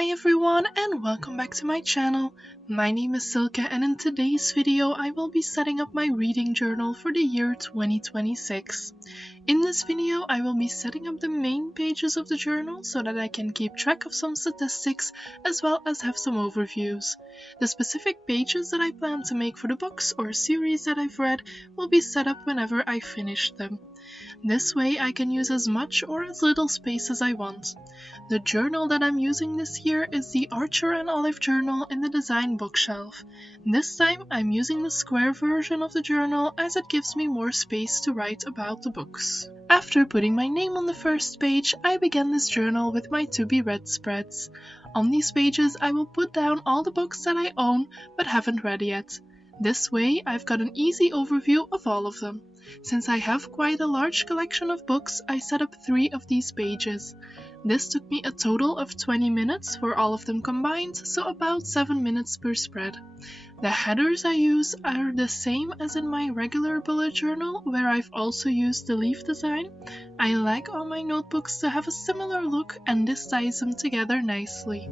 Hi everyone and welcome back to my channel. My name is Silke and in today's video I will be setting up my reading journal for the year 2026. In this video I will be setting up the main pages of the journal so that I can keep track of some statistics as well as have some overviews. The specific pages that I plan to make for the books or series that I've read will be set up whenever I finish them. This way I can use as much or as little space as I want. The journal that I'm using this year is the Archer and Olive journal in the design bookshelf. This time I'm using the square version of the journal as it gives me more space to write about the books. After putting my name on the first page, I began this journal with my to-be-read spreads. On these pages I will put down all the books that I own but haven't read yet. This way I've got an easy overview of all of them. Since I have quite a large collection of books, I set up 3 of these pages. This took me a total of 20 minutes for all of them combined, so about 7 minutes per spread. The headers I use are the same as in my regular bullet journal, where I've also used the leaf design. I like all my notebooks to have a similar look and this ties them together nicely.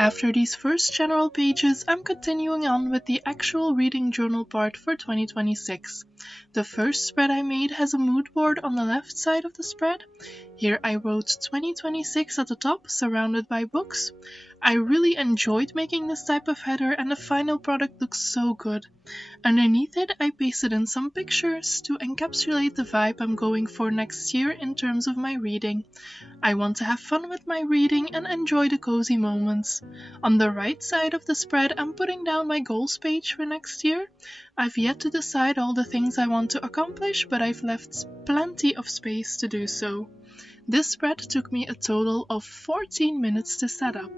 After these first general pages, I'm continuing on with the actual reading journal part for 2026. The first spread I made has a mood board on the left side of the spread. Here I wrote 2026 at the top, surrounded by books. I really enjoyed making this type of header and the final product looks so good. Underneath it, I pasted in some pictures to encapsulate the vibe I'm going for next year in terms of my reading. I want to have fun with my reading and enjoy the cozy moments. On the right side of the spread, I'm putting down my goals page for next year. I've yet to decide all the things I want to accomplish, but I've left plenty of space to do so. This spread took me a total of 14 minutes to set up.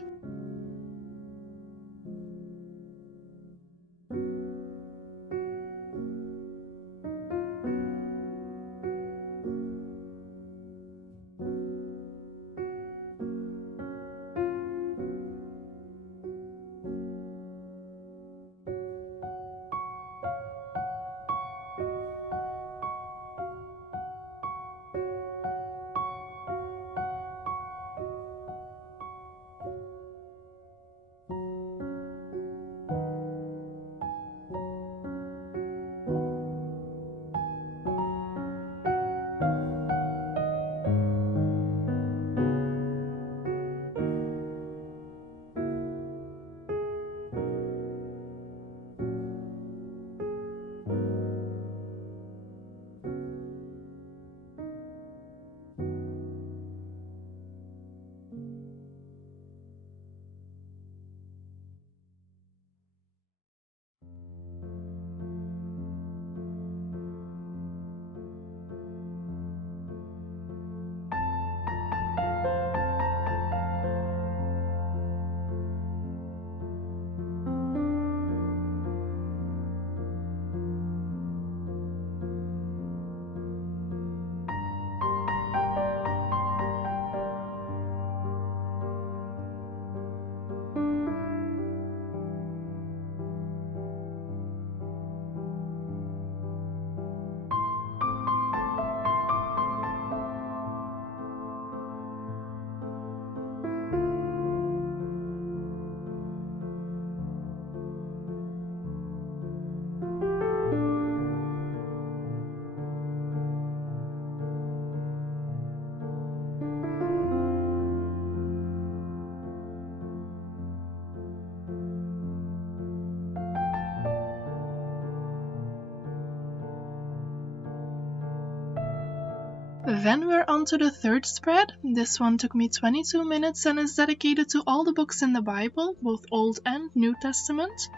Then we're on to the third spread. This one took me 22 minutes and is dedicated to all the books in the Bible, both Old and New Testament.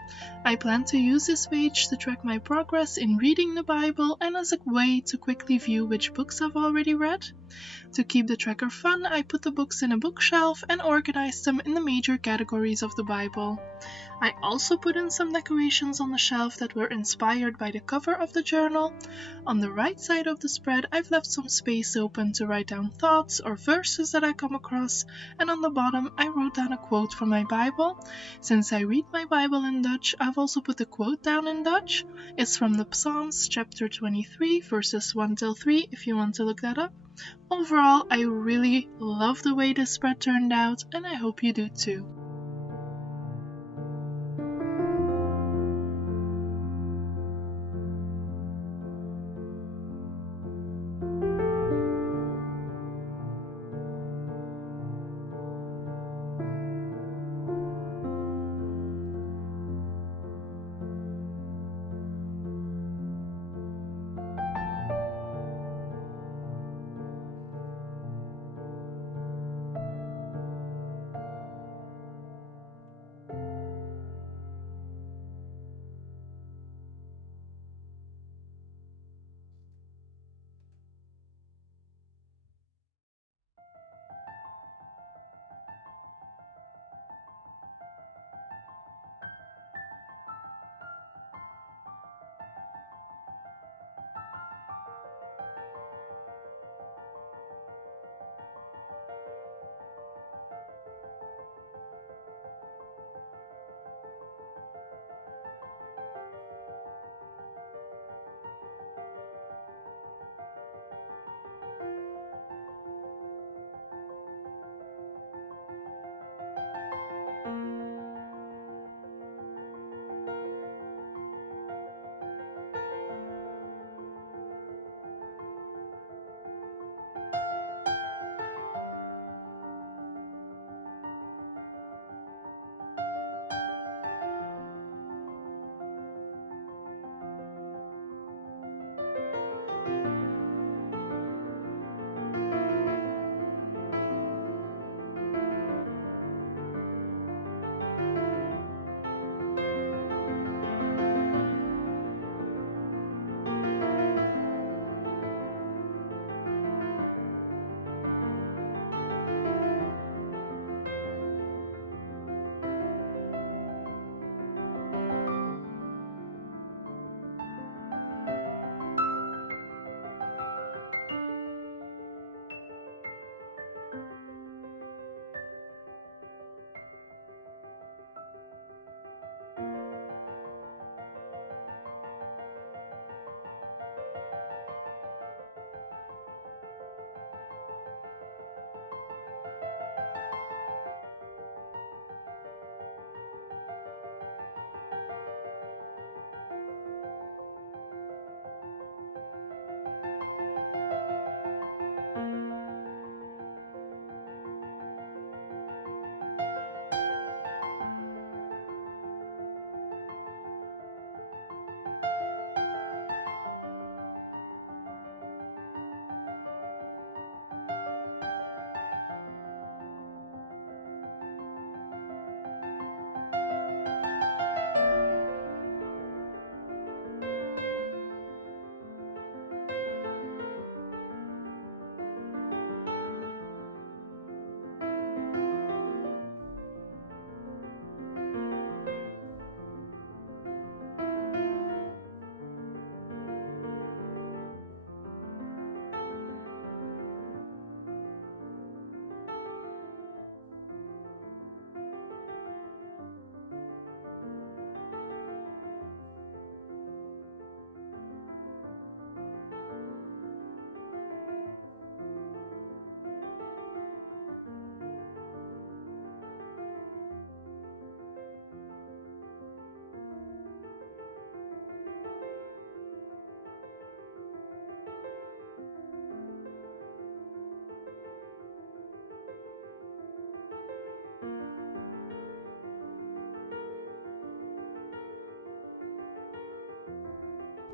I plan to use this page to track my progress in reading the Bible and as a way to quickly view which books I've already read. To keep the tracker fun, I put the books in a bookshelf and organized them in the major categories of the Bible. I also put in some decorations on the shelf that were inspired by the cover of the journal. On the right side of the spread, I've left some space open to write down thoughts or verses that I come across, and on the bottom I wrote down a quote from my Bible. Since I read my Bible in Dutch, I've also put the quote down in Dutch. It's from the Psalms, chapter 23, verses 1 till 3, if you want to look that up. Overall, I really love the way this spread turned out, and I hope you do too.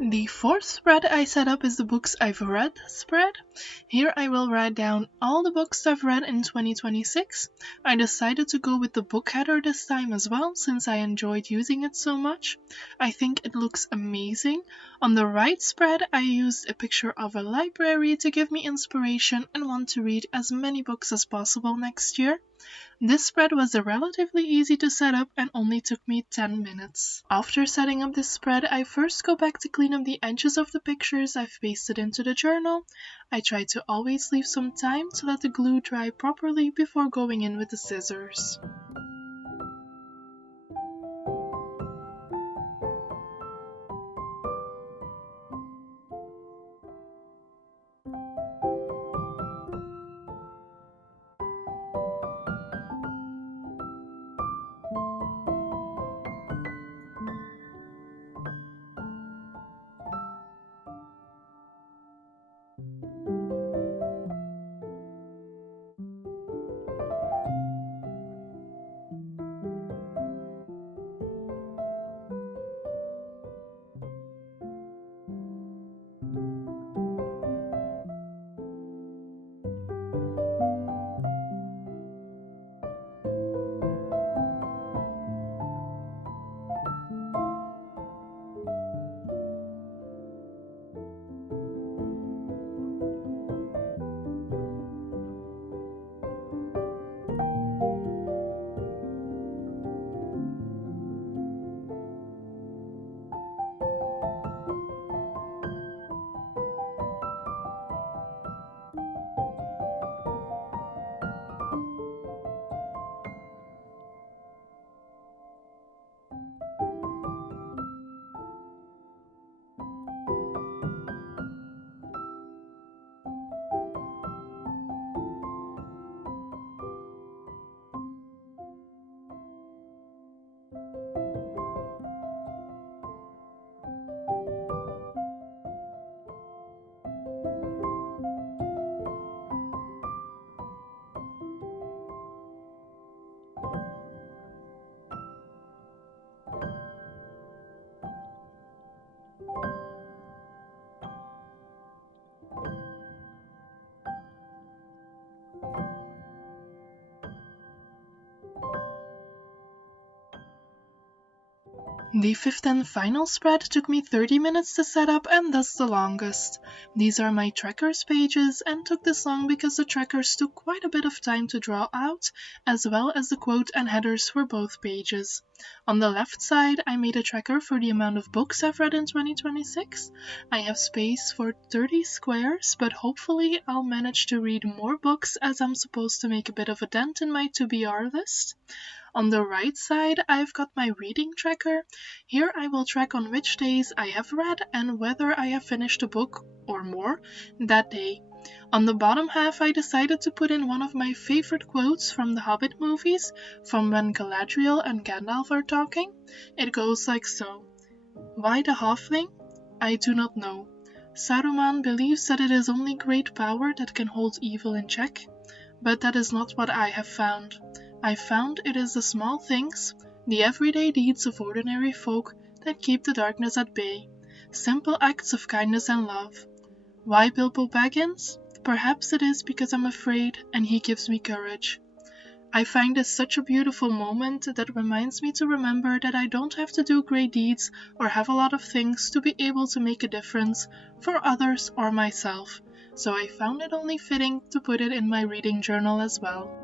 The fourth spread I set up is the books I've read spread. Here I will write down all the books I've read in 2026. I decided to go with the book header this time as well, since I enjoyed using it so much. I think it looks amazing. On the right spread I used a picture of a library to give me inspiration and want to read as many books as possible next year. This spread was relatively easy to set up and only took me 10 minutes. After setting up this spread, I first go back to clean up the edges of the pictures I've pasted into the journal. I try to always leave some time to let the glue dry properly before going in with the scissors. The fifth and final spread took me 30 minutes to set up and thus the longest. These are my trackers pages and took this long because the trackers took quite a bit of time to draw out, as well as the quote and headers for both pages. On the left side I made a tracker for the amount of books I've read in 2026. I have space for 30 squares, but hopefully I'll manage to read more books as I'm supposed to make a bit of a dent in my to-be-are list. On the right side, I've got my reading tracker. Here I will track on which days I have read and whether I have finished a book or more that day. On the bottom half, I decided to put in one of my favorite quotes from the Hobbit movies, from when Galadriel and Gandalf are talking. It goes like so. Why the halfling? I do not know. Saruman believes that it is only great power that can hold evil in check, but that is not what I have found. I found it is the small things, the everyday deeds of ordinary folk that keep the darkness at bay. Simple acts of kindness and love. Why Bilbo Baggins? Perhaps it is because I'm afraid and he gives me courage. I find this such a beautiful moment that reminds me to remember that I don't have to do great deeds or have a lot of things to be able to make a difference for others or myself. So I found it only fitting to put it in my reading journal as well.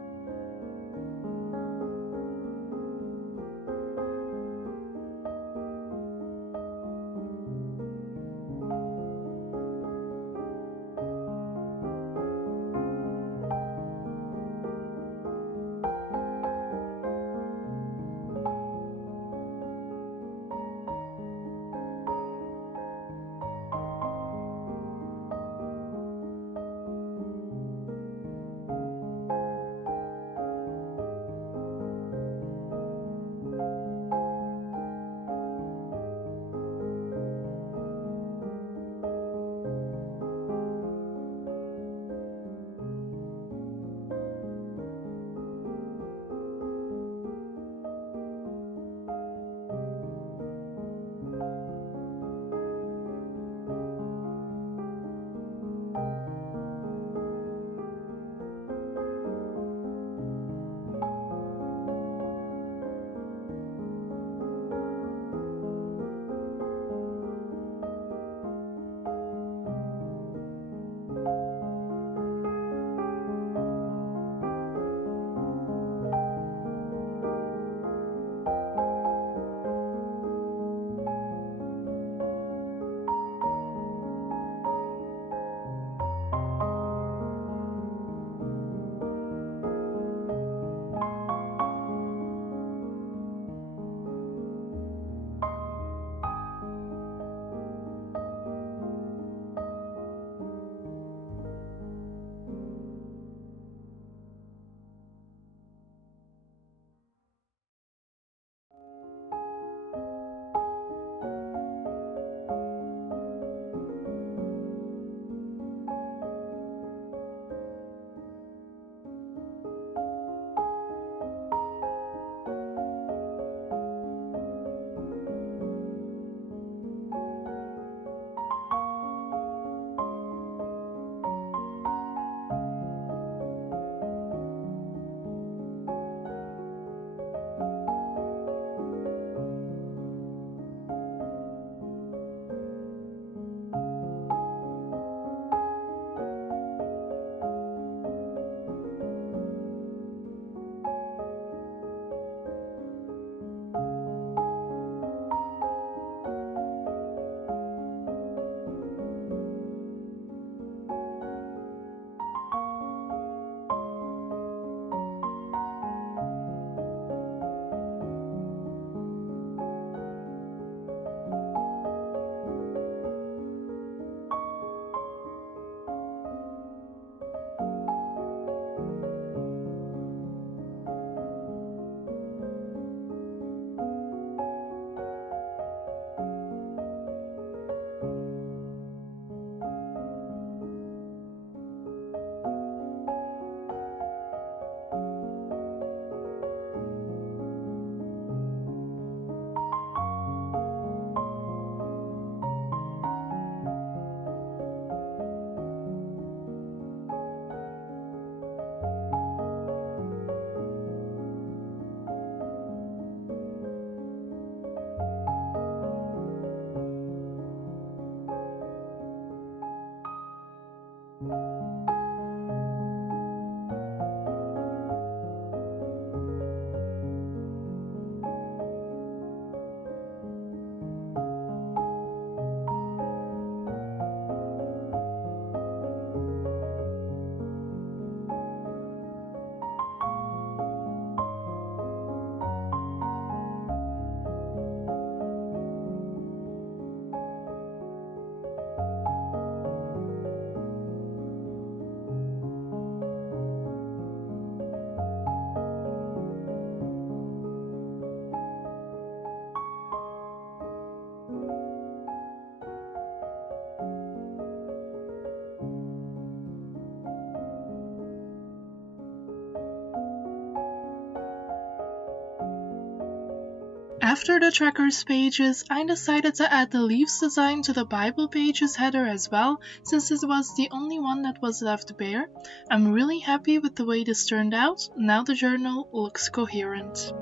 After the trackers pages, I decided to add the leaves design to the Bible pages header as well, since this was the only one that was left bare. I'm really happy with the way this turned out. Now the journal looks coherent.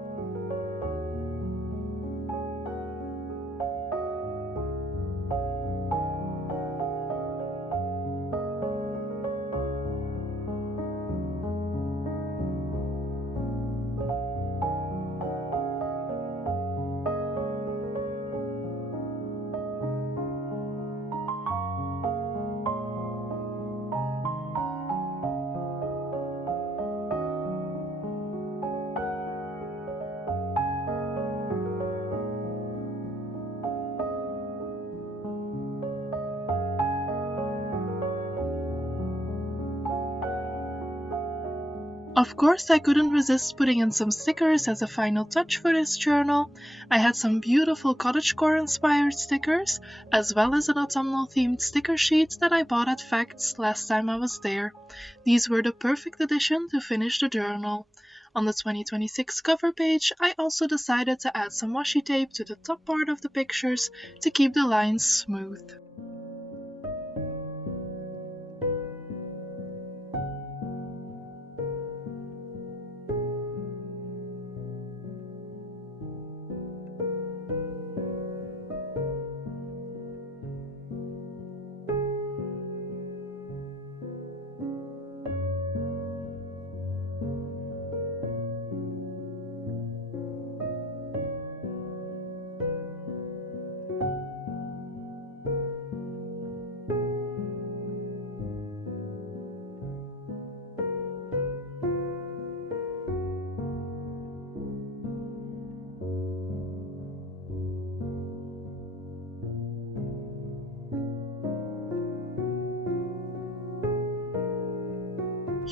Of course, I couldn't resist putting in some stickers as a final touch for this journal. I had some beautiful cottagecore inspired stickers, as well as an autumnal themed sticker sheet that I bought at Facts last time I was there. These were the perfect addition to finish the journal. On the 2026 cover page, I also decided to add some washi tape to the top part of the pictures to keep the lines smooth.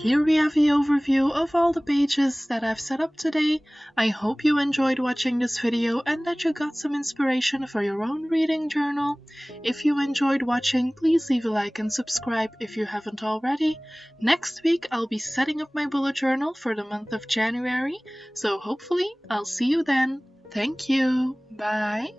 Here we have the overview of all the pages that I've set up today. I hope you enjoyed watching this video and that you got some inspiration for your own reading journal. If you enjoyed watching, please leave a like and subscribe if you haven't already. Next week I'll be setting up my bullet journal for the month of January, so hopefully I'll see you then. Thank you. Bye.